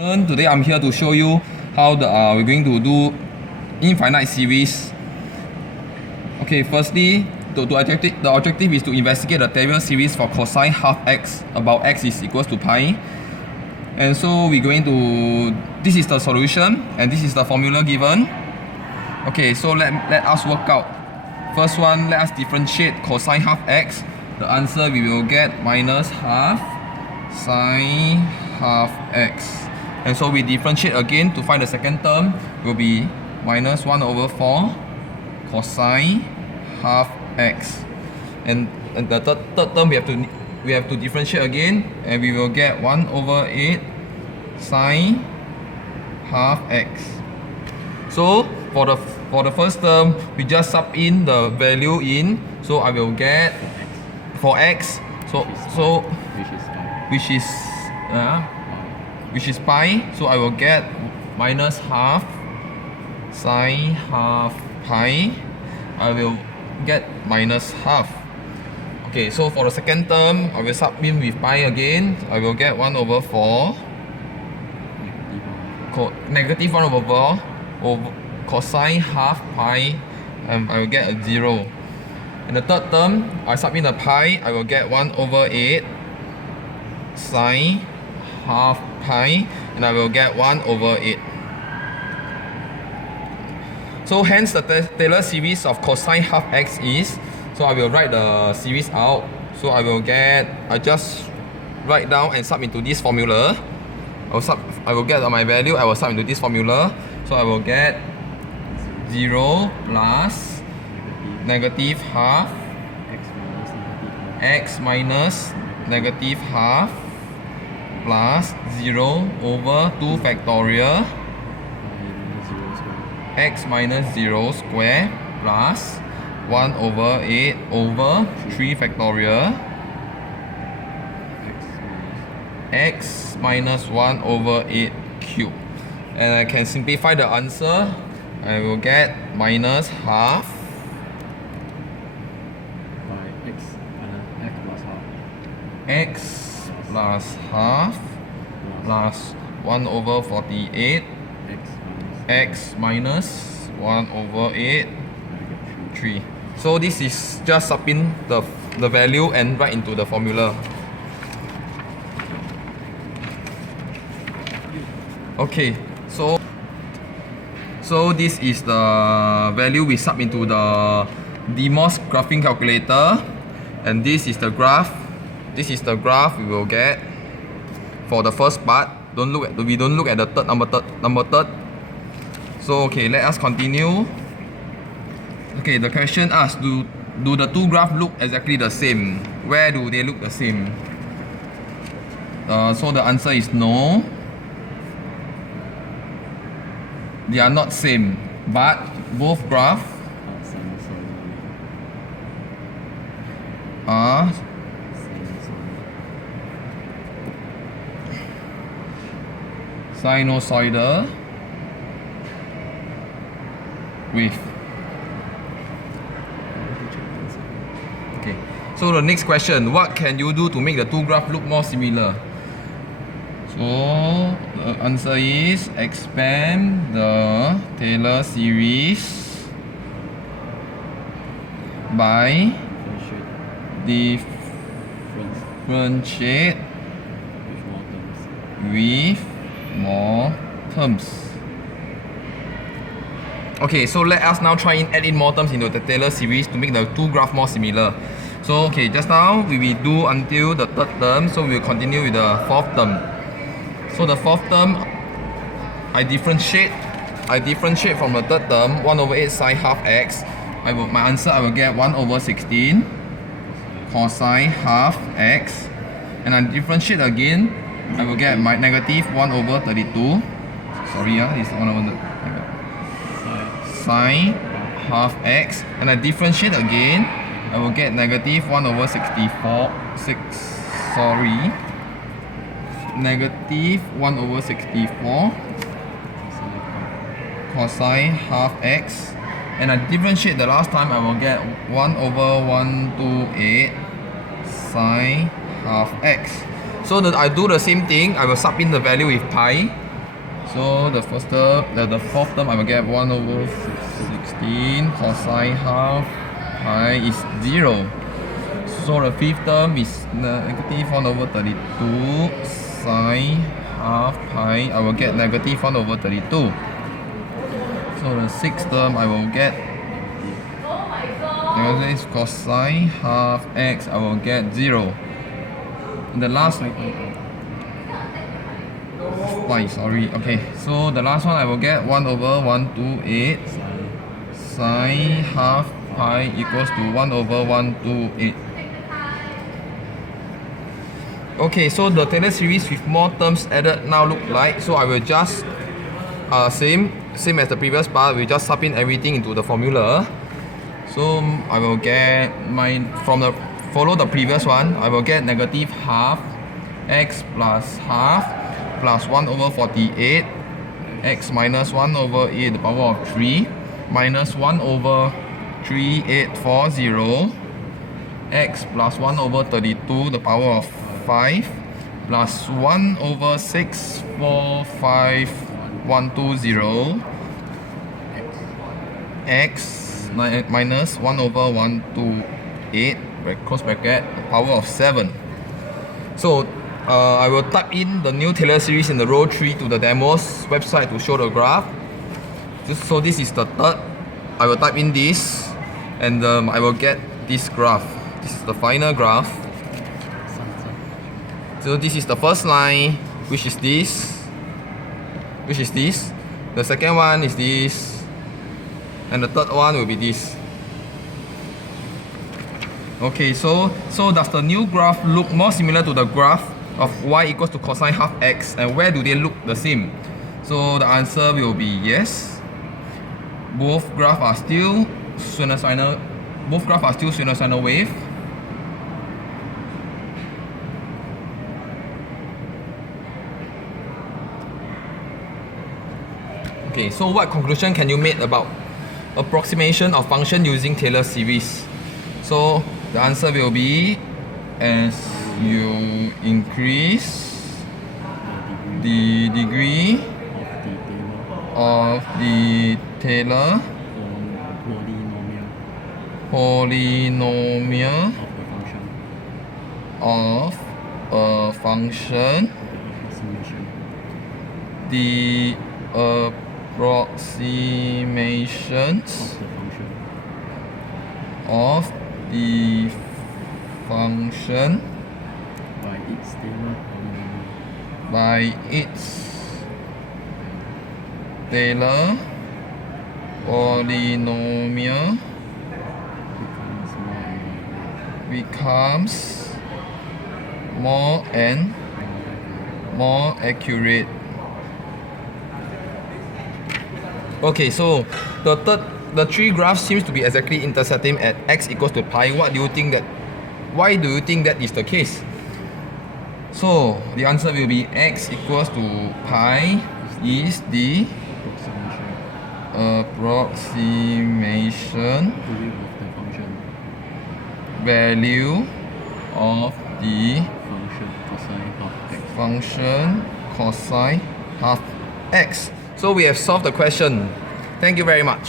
Today I'm here to show you how we're going to do infinite series. Okay, firstly, the objective is to investigate the Taylor series for cosine half x about x is equals to pi. And so we're going to, this is the solution and this is the formula given. Okay, so let us work out. First one, let us differentiate cosine half x. The answer we will get minus half sine half x. And so we differentiate again to find the second term, will be minus 1 over 4 cosine half x. And the third term we have to differentiate again, and we will get 1 over 8 sine half x. So for the first term, we just sub in the value in. So I will get for x, which is pi, so I will get minus half sine half pi. I will get minus half. Okay, so for the second term, I will sub in with pi again. I will get 1 over 4 negative 1 over 4 over cosine half pi, and I will get a 0. In the third term, I sub in the pi, I will get 1 over 8 sine half pi, and I will get 1 over 8. So hence the Taylor series of cosine half x is, so I will write the series out. So I just write down and sub into this formula. I will get my value, I will sub into this formula. So I will get 0 plus negative half x minus negative half plus 0 over 2 factorial x minus 0 square plus 1 over 8 over 3 factorial x minus 1 over 8 cube. And I can simplify the answer. I will get minus half x plus half plus 1 over 48 x minus 1 over 8 3. So this is just sub in the value and write into the formula. Okay, so this is the value we sub into the DeMOS graphing calculator, and this is the graph. This is the graph we will get for the first part. We don't look at the number third. So okay, let us continue. Okay, the question asks, do the two graphs look exactly the same? Where do they look the same? So the answer is no. They are not same, but both graphs are sinusoidal with. Okay, so the next question, what can you do to make the two graphs look more similar? So the answer is expand the Taylor series by differentiate with more terms. Okay, so let us now try and add in more terms into the Taylor series to make the two graphs more similar. So okay, just now we will do until the third term, so we will continue with the fourth term. So the fourth term, I differentiate from the third term, 1 over 8 sine half x. My answer, I will get 1 over 16 cosine half x. And I differentiate again, I will get my negative 1 over 32. Sorry, it's 1 over sine half x. And I differentiate again, I will get negative 1 over 64. Negative 1 over 64 cosine half x, and I differentiate the last time, I will get 1 over 128 sine half x. So that I do the same thing, I will sub in the value with pi. So the first term, the fourth term, I will get 1 over 16 cosine half pi is 0. So the fifth term is negative 1 over 32 sine half pi. I will get negative 1 over 32. So the sixth term, I will get negative cosine half x. I will get 0. And the last okay, so the last one I will get 1 over 128 sine half pi equals to 1 over 128. Okay, so the Taylor series with more terms added now look like, so I will just same as the previous part, we just sub in everything into the formula. So I will get follow the previous one, I will get negative half x plus half plus 1 over 48 x minus 1 over 8 the power of 3 minus 1 over 3840 x plus 1 over 32 the power of 5 plus 1 over 645120 x minus 1 over 128 close bracket the power of 7. So I will type in the new Taylor series in the row 3 to the demos website to show the graph. So this is the third. I will type in this and I will get this graph. This is the final graph. So this is the first line, which is this. The second one is this. And the third one will be this. Okay, so does the new graph look more similar to the graph of y equals to cosine half x, and where do they look the same? So the answer will be yes. Both graphs are still sinusoidal wave. Okay, so what conclusion can you make about approximation of function using Taylor series? So the answer will be, as you increase the degree of the Taylor polynomial of a function, the approximations of the function by its Taylor polynomial becomes more and more accurate. Okay, so the three graphs seems to be exactly intersecting at x equals to pi. Why do you think that is the case? So the answer will be x equals to pi is the approximation value of the function cosine half x. So we have solved the question. Thank you very much.